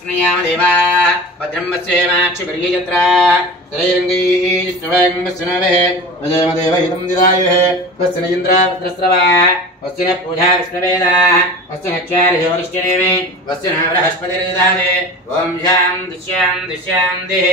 देवा भद्रं वस्येमाक्षिपर्यजत्रा त्रैरङ्गैश्चवङ्गस्नवे मदेवहितं दिदायुः वस्य इन्द्र भद्रस्रवा वस्य न पूजा विष्णुवेदाः वस्य नक्षार्यो वरिष्ठनेमि वस्य न बृहस्पतिर्दधाते ॐ शां दिः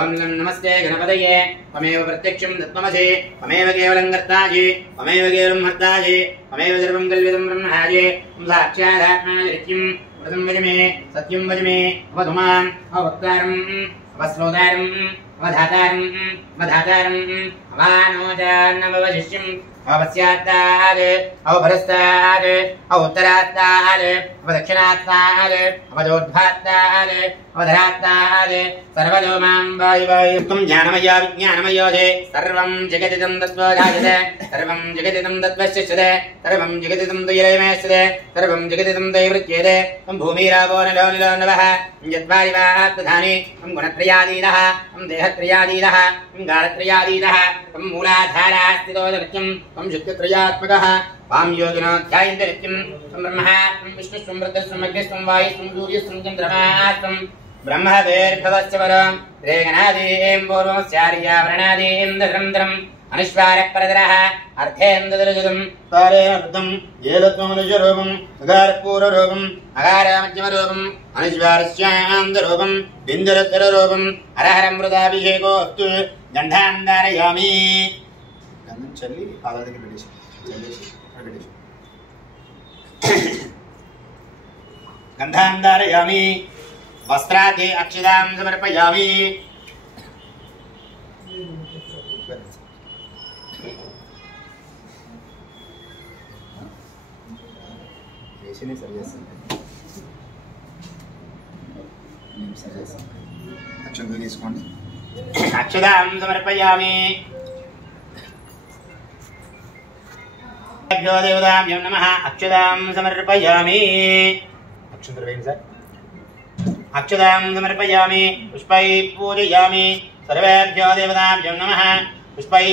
ॐ नमस्ते गणपतये त्वमेव प्रत्यक्षं तत्त्वमसि त्वमेव केवलं कर्तासि त्वमेव केवलं हर्तासि त्वमेव सर्वं कल्पितं ब्रह्मासि साक्षादात्मादित्यं व्रतं वजमे सत्यं वजमे अवधुमाम् अवक्तारम् अवश्रोतारम् अवधातारम् अवधातारम् अवानोचान्नवशिष्यम् अवस्यात्ताद् अवभरस्ताद् अवोत्तरात्ताद् अवदक्षिणात्ताद् अवदोद्भात्ताद् अवधरात्ताद् सर्वतो मां वायुवायुक्तं ज्ञानमयो विज्ञानमयोधे सर्वं जगदिदं तत्त्वजायते सर्वं जगदिदं तत्त्वस्यते सर्वं जगदिदं तैरमेस्यते सर्वं जगदिदं तैवृत्येते तं भूमिरापो नलो निलो नभः यद्वारिवात्तधानि तं गुणत्रयादीनः तं देहत्रयादीनः तं गालत्रयादीनः तं मूलाधारास्थितो नित्यं तं शुद्धत्रयात्मकः वां योगिनोऽध्यायन्ते नित्यं तं ब्रह्मः तं विष्णुस्वं रुद्रस्वं अग्निस्वं वायुस्वं सूर्यस्वं चन्द्रमास्वं ब्रह्मवेर्भवस्य परं रेगनादीं पूर्वस्यार्यावरणादीं दशरन्ध्रम् अनुष्वारपरदरः अर्थेन्ददरजदं तारेणर्धं येदत्वमनुजरूपम् अगारपूर्वरूपम् अगारमध्यमरूपम् अनुष्वारस्यान्तरूपम् बिन्दुरुत्तररूपम् हरहरमृताभिषेकोऽस्तु गन्धान् धारयामि गन्धं चल्ली पादादिకి పెట్టేసి गन्धान् धारयामि वस्त्रादि अक्षतां समर्पयामि अक्षतां समर्पयामि देवताभ्यो नमः अक्षतां समर्पयामि अक्षतां समर्पयामि पुष्पैः पूजयामि सर्वेभ्यो देवताभ्यो नमः पुष्पैः